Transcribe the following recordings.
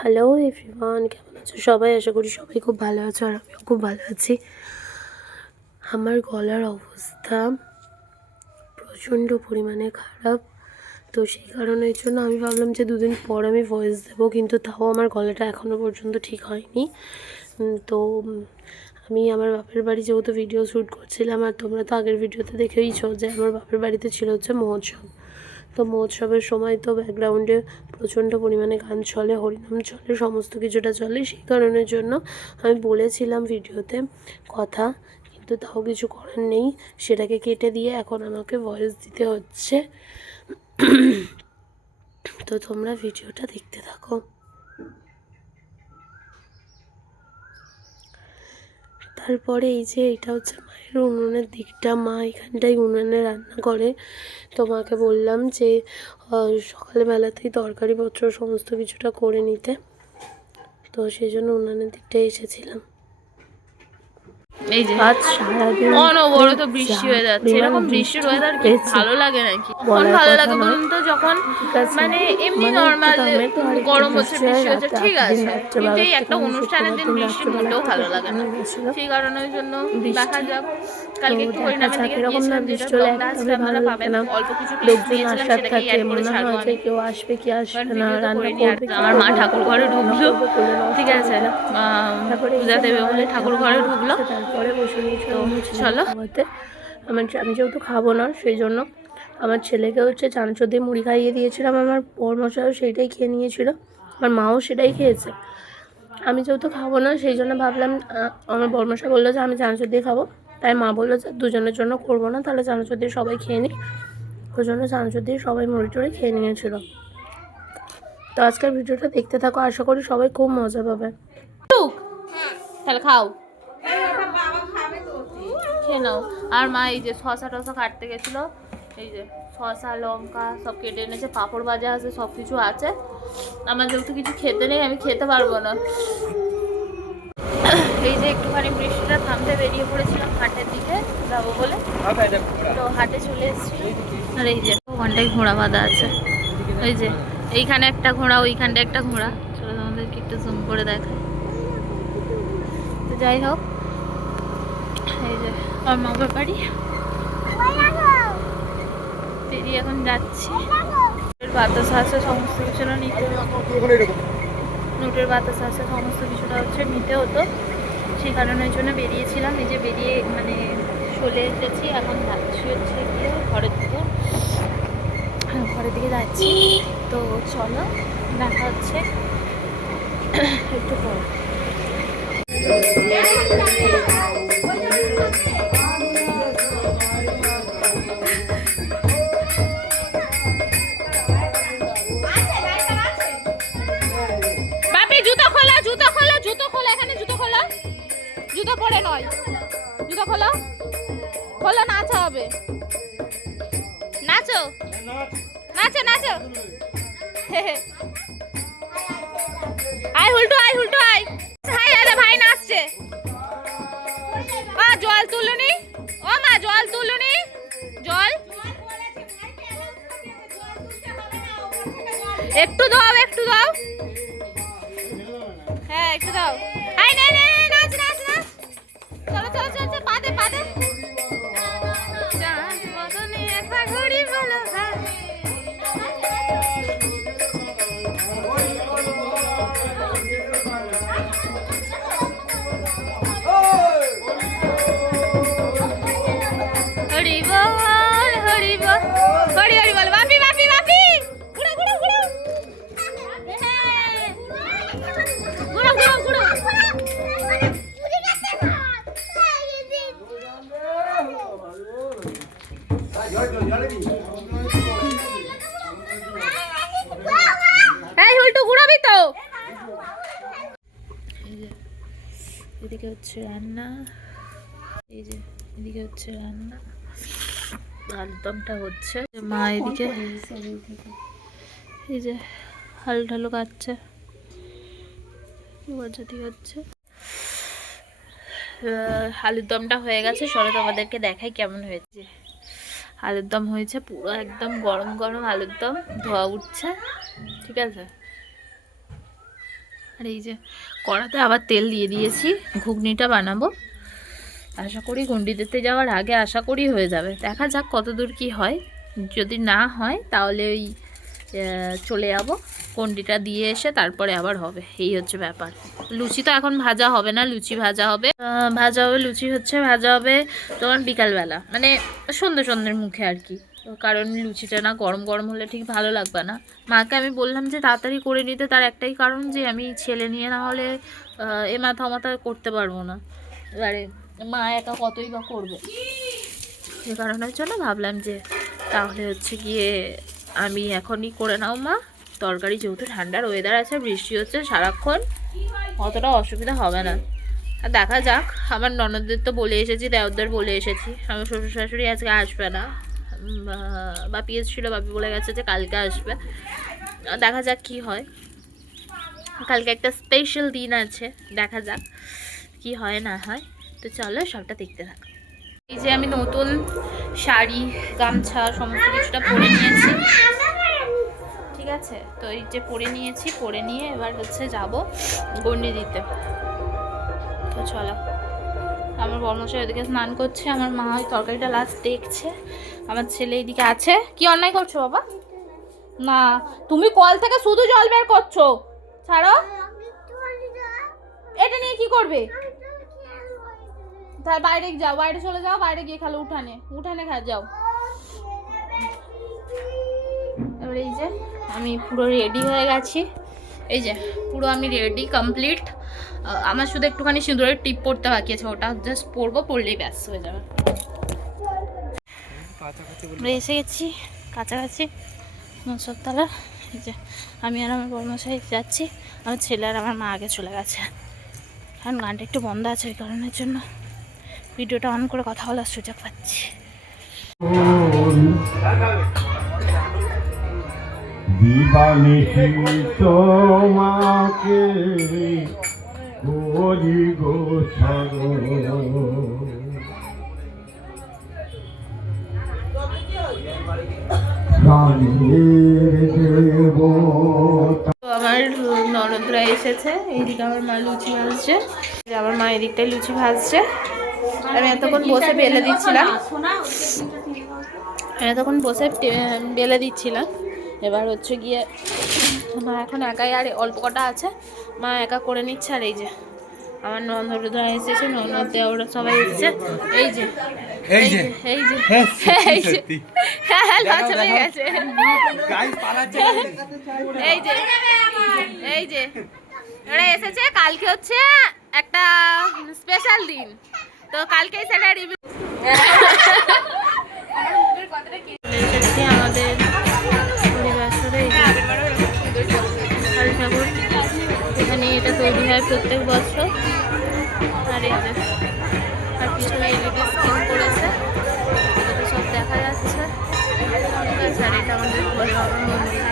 Hello everyone, কেমন আছো সবাই? আশা করি সবাই খুব ভালো আছো, আর আমিও খুব ভালো আছি। আমার গলার অবস্থা প্রচণ্ড পরিমাণে খারাপ, তো সেই কারণের জন্য আমি ভাবলাম যে দুদিন পর আমি ভয়েস দেবো, কিন্তু তাও আমার গলাটা এখনও পর্যন্ত ঠিক হয়নি। তো আমি আমার বাপের বাড়ি যেহেতু ভিডিও শ্যুট করছিলাম, আর তোমরা তো আগের ভিডিওতে দেখেইছো যে আমার বাপের বাড়িতে ছিল হচ্ছে মহোৎসব। তো মহোৎসবের সময় তো ব্যাকগ্রাউন্ডে প্রচণ্ড পরিমাণে গান চলে, হরিনাম চলে, সমস্ত কিছুটা চলে। সেই কারণের জন্য আমি বলেছিলাম ভিডিওতে কথা, কিন্তু তাও কিছু করার নেই, সেটাকে কেটে দিয়ে এখন আমাকে ভয়েস দিতে হচ্ছে। তো তোমরা ভিডিওটা দেখতে থাকো। তারপরে এই যে এটা হচ্ছে মায়ের উনুনের দিকটা, মা এখানটায় উনুনে রান্না করে। তো মাকে বললাম যে সকালবেলাতেই তরকারিপত্র সমস্ত কিছুটা করে নিতে, তো সেই জন্য উনুনের দিকটায় এসেছিলাম। এই যে আজ সারাদিন অনবরত বৃষ্টি হয়ে যাচ্ছে। এরকম বৃষ্টির ওয়েদার কি ভালো লাগে নাকি? কোন ভালো লাগে বলুন তো, যখন মানে এমনি নর্মাল গরম হচ্ছে, বৃষ্টি হচ্ছে, ঠিক আছে, কিন্তু এই একটা অনুষ্ঠানের দিন বৃষ্টি মোটেও ভালো লাগে না। সেই কারণের জন্য দেখা যাক, কালকে একটু হরিনামের দিকে গিয়েছিলাম, যেটা ব্লগটা আজকে আপনারা পাবেন। অল্প কিছু ক্লিপ নিয়েছিলাম, সেটাকেই অ্যাড করে ছাড়বো আমি। কেউ আসবে কি আসবে না, ভিডিও তো রান্না করিনি। আর করবে, আমার মা ঠাকুর ঘরে ঢুকলো, ঠিক আছে, পূজা দেবে বলে ঠাকুর ঘরে ঢুকলো। তারপরে বসে তো চলো, খাওয়াতে। আমি যেহেতু খাবো না, সেই জন্য আমার ছেলেকে হচ্ছে চানাচুর দিয়ে মুড়ি খাইয়ে দিয়েছিলাম। আমার বরমশাইও সেইটাই খেয়ে নিয়েছিল, আমার মাও সেটাই খেয়েছে। আমি যেহেতু খাবো না, সেই জন্য ভাবলাম, আমার বরমশাই বললো যে আমি চানাচুর দিয়ে খাবো, তাই মা বললো যে দুজনের জন্য করবো না, তাহলে চানাচুর দিয়ে সবাই খেয়ে নিই। ওই জন্য চানাচুর দিয়ে সবাই মুড়ি টুড়ি খেয়ে নিয়েছিল। তো আজকের ভিডিওটা দেখতে থাকো, আশা করি সবাই খুব মজা পাবে। তাহলে খাও, খেয়ে নাও। আর মা এই যে শসা টসা কাটতে গেছিলো, এই যে শসা লঙ্কা সব কেটে এনেছে, পাঁপড় ভাজা আছে, সব কিছু আছে। আমার যেহেতু কিছু খেতে নেই, আমি খেতে পারবো না। এই যে একটুখানি বৃষ্টিটা থামতে বেরিয়ে পড়েছিলাম হাটের দিকে যাবো বলে, তো হাটে চলে এসেছি। আর এই যে ওখানটায় ঘোড়া বাঁধা আছে, ওই যে এইখানে একটা ঘোড়া, ওইখানটা একটা ঘোড়া। চলো তোমাদেরকে একটু জুম করে দেখাই। তো যাই হোক, এই যে আমার মামার বাড়ি, বেরিয়ে এখন যাচ্ছি। বাতাস আছে, সমস্ত কিছুটা নিতে, নোটের বাতাস আছে, সমস্ত কিছুটা হচ্ছে নিতে হতো। সেই কারণের জন্য বেরিয়েছিলাম। এই যে বেরিয়ে মানে চলে এসেছি, এখন যাচ্ছি হচ্ছে গিয়ে ঘরের দিকে যাচ্ছি। তো চলো, দেখা হচ্ছে একটু পর। বাপি জুতো খোলা, জুতো খোলা, জুতো খোলা, এখানে জুতো খোলা, জুতো পরে নয়, জুতো খোলা, খোলা, নাচা হবে, নাচো নাচো নাচো। আয় হুলটু, আয় হুলটু, আয়। হাই, আরে ভাই নাচছে। মা জল তুলুনি, ও মা জল তুলুনি, জল একটু দাও, একটু দাও, হ্যাঁ একটু দাও। আয় নে নে নে, নাচ নাচ নাচ, চলো চলো চলো চলো, পাদে পাদে। চাঁদ মদনে একটা ঘড়ি বলো ভাই। হরি বল, হরি বল, হরি হরি বল, বাপি বাপি বাপি, ঘুরো ঘুরো ঘুরো, ঘুরো ঘুরো ঘুরো। এই হুলটু ঘুরাবি তো। এই যে এদিকে হচ্ছে রান্না, এই যে এদিকে হচ্ছে রান্না, আলুদমটা হচ্ছে, মা এদিকে এই যে হাল ঢালু কাটছে, মজাটি হচ্ছে। আলুর দমটা হয়ে গেছে, চলো তোমাদেরকে দেখাই কেমন হয়েছে। আলুর দম হয়েছে পুরো একদম গরম গরম আলুর দম, ধোয়া উঠছে, ঠিক আছে। আর এই যে কড়াতে আবার তেল দিয়ে দিয়েছি, ঘুগনিটা বানাবো। আশা করি গন্ডি দিতে যাওয়ার আগে আশা করি হয়ে যাবে, দেখা যাক কতদূর কি হয়। যদি না হয় তাহলে ওই চলে যাবো, গন্ডিটা দিয়ে এসে তারপরে আবার হবে, এই হচ্ছে ব্যাপার। লুচি তো এখন ভাজা হবে না, লুচি ভাজা হবে, লুচি ভাজা হবে তোমার বিকালবেলা, মানে সন্ধ্যের মুখে আর কি। কারণ লুচিটা না গরম গরম হলে ঠিক ভালো লাগবে না। মাকে আমি বললাম যে তাড়াতাড়ি করে নিতে, তার একটাই কারণ যে আমি ছেলে নিয়ে না হলে এ মাথা করতে পারবো না, এবারে মা একা কতই বা করবে। সে কারণের জন্য ভাবলাম যে তাহলে হচ্ছে গিয়ে আমি এখনই করে নাও মা তরকারি, যেহেতু ঠান্ডার ওয়েদার আছে, বৃষ্টি হচ্ছে সারাক্ষণ, অতটা অসুবিধা হবে না। আর দেখা যাক, আমার ননদদের তো বলে এসেছি, দেওরদের বলে এসেছি, আমার শ্বশুর শাশুড়ি আজকে আসবে না, বাপি এসেছিল, বাপি বলে গেছে যে কালকে আসবে। দেখা যাক কি হয়, কালকে একটা স্পেশাল দিন আছে, দেখা যাক কি হয় না হয়। তো চলো সবটা দেখতে থাকো। এই যে আমি নতুন শাড়ি গামছা সমস্ত কিছুটা পরে নিয়েছি, ঠিক আছে। তো এই যে পরে নিয়েছি, পরে নিয়ে এবার হচ্ছে যাব গন্ডি দিতে। তো চলো, আমার বর্মশাই ওদিকে স্নান করছে, আমার মা ওই তরকারিটা লাস্ট দেখছে, আমার ছেলে এইদিকে আছে। কি অন্যায় করছো বাবা? না, তুমি কল থেকে শুধু জল বের করছো, ছাড়ো। এটা নিয়ে কি করবে? তার বাইরে যাও, বাইরে চলে যাও, বাইরে গিয়ে খেলো, উঠানে যাও। এবার এই যে আমি পুরো রেডি হয়ে গেছি, এই যে পুরো আমি রেডি কমপ্লিট। আমার শুধু একটুখানি সিঁদুরের টিপ পড়তে বাকি আছে, ওটা জাস্ট পরবো, পরলেই ব্যাস হয়ে যাবে। এসে গেছি কাছাকাছি মনসরতলা। এই যে আমি আর আমার বর্মশাই যাচ্ছি, আমার ছেলে আর আমার মা আগে চলে গেছে, কারণ গানটা একটু বন্ধ আছে, ওই কারণের জন্য ভিডিওটা অন করে কথা বলার সুযোগ পাচ্ছি। তোমাকে করি গো আমার ননদরা এসেছে, এইদিকে আমার মা লুচি ভাজছে, আমার মা এদিকটায় লুচি ভাজছে, আমি এতক্ষণ বসে বেলে দিচ্ছিলাম, এবার হচ্ছে গিয়ে মা এখন একাই, আর অল্প কটা আছে, মা একা করে নিচ্ছে। আর এই যে আমার ননদরা এসেছে, ননদ ওরা সবাই এসেছে, এই যে এই যে এই যে এই যে গেছে, এই যে এই যে এরা এসেছে। কালকে হচ্ছে একটা স্পেশাল দিন, তো কালকেই সেটা রিভিউ। আমাদের ঠাকুর এখানে এটা তৈরি হয় প্রত্যেক বছর। আর এই যে আর পিছনে এলইডি স্ক্রিন করেছে, সব দেখা যাচ্ছে। আর এটা আমাদের ভোলে বাবার মন্দির।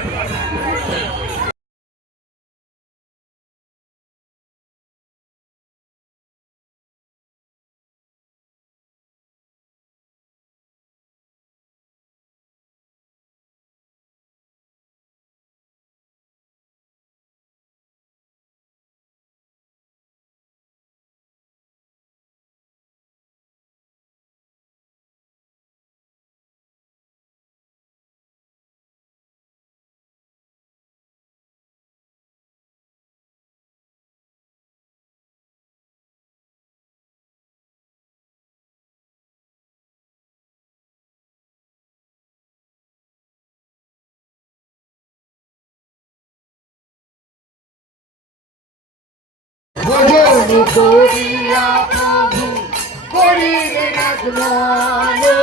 করিয়া প্রভু করিলে রাজমানো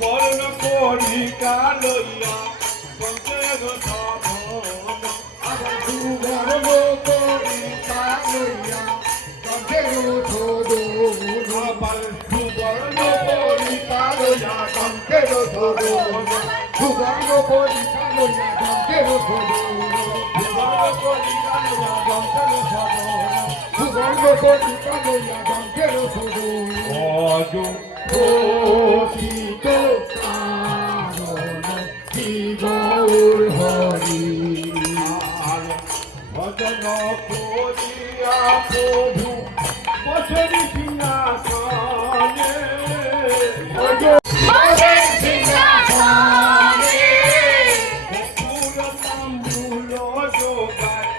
বর্ণ করিকা লইয়া বন্ধের সাধন আবার সুবর্ণ করিকা লইয়া বন্ধের ধরুন আবার সুবর্ণ করিকা লইয়া বন্ধের ধরুন সুবর্ণ করিকা লইয়া বন্ধের ধরুন সুবর্ণ করিকা লইয়া বন্ধের ধরুন সুবর্ণ করিকা লইয়া বন্ধের ধরুন অজ প্রকৃত কারণ কি গৌর হরি ভজন করিয়া প্রভু বসেন সিংহাসনে ভজন কপুর তাম্বুল যোগায়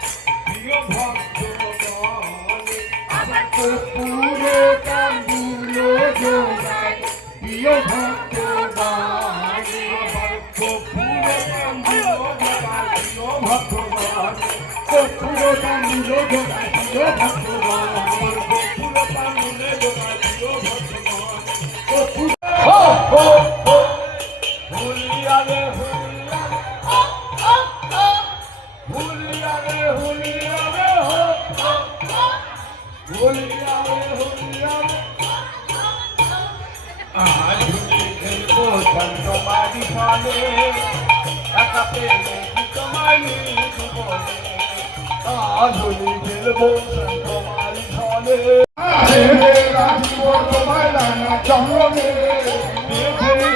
প্রিয় ভক্ত গণে আবার কপুর তাম্বুল যোগায় প্রিয় ভক্ত গণে আবার কপুর তাম্বুল যোগায় প্রিয় ভক্ত গণে কপুর তাম্বুল যোগায় প্রিয় ভক্ত গণে আবার কপুর তাম্বুল যোগায় প্রিয় ভক্ত গণে কপুর হো হো হো হুলিয়া রে হুলিয়া হুলিয়া রে হুলিয়া রে হো হুলিয়া রে হুলিয়া রে আধুনি খেলবো চন্দ্রমারি ফলে একা পেলে কি তোমারি জীবনে আধুনি খেলবো চন্দ্রমারি ফলে রাখিব তোমায় রাঙা চরণে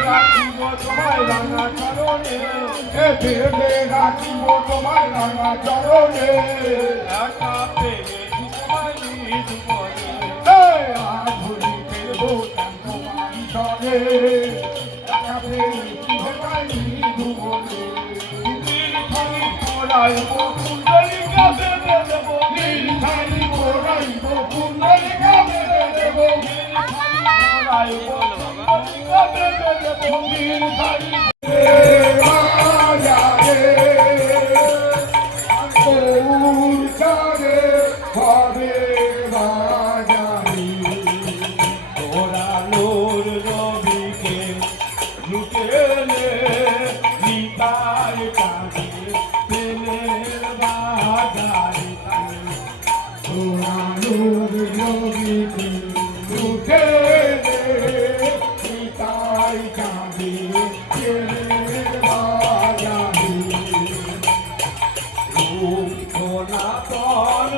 রাখিব তোমায় রাঙা চরণে রাখিব তোমায় রাঙা চরণে একা পেলে কি তোমারি জীবনে আধুনি খেলবো চন্দ্রমারি ফলে একা পেলে কি তোমারি জীবনে নীলখানি পড়াইব কুণ্ডলিকা বেঁধে দেব নীলখানি পড়াইব কুণ্ডলিকা বেঁধে দেব নীলখানি পড়াইব কুণ্ডলিকা বেঁধে দেব নীলখানি রাজা রে গৌর চারে হবে রাজারি ওরালোর রবিকে লুকেলে নিতাই কাঁদে পেলের বাজারি ওরালোর রবিকে লুকেলে নিতাই কাঁদে পেলের বাজারি রূপ সনাতন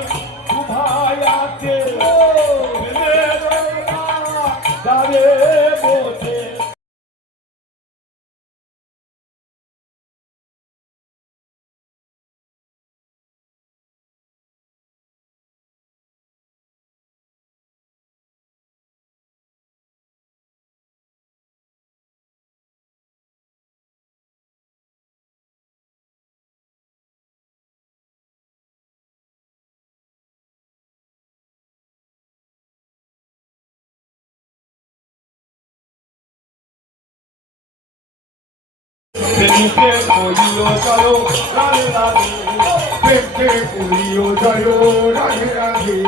উভয়াতে পেলের বাজারে বসে পেটে করিও জয় রাধে রাধে পেটে করিও জয় রাধে রাধে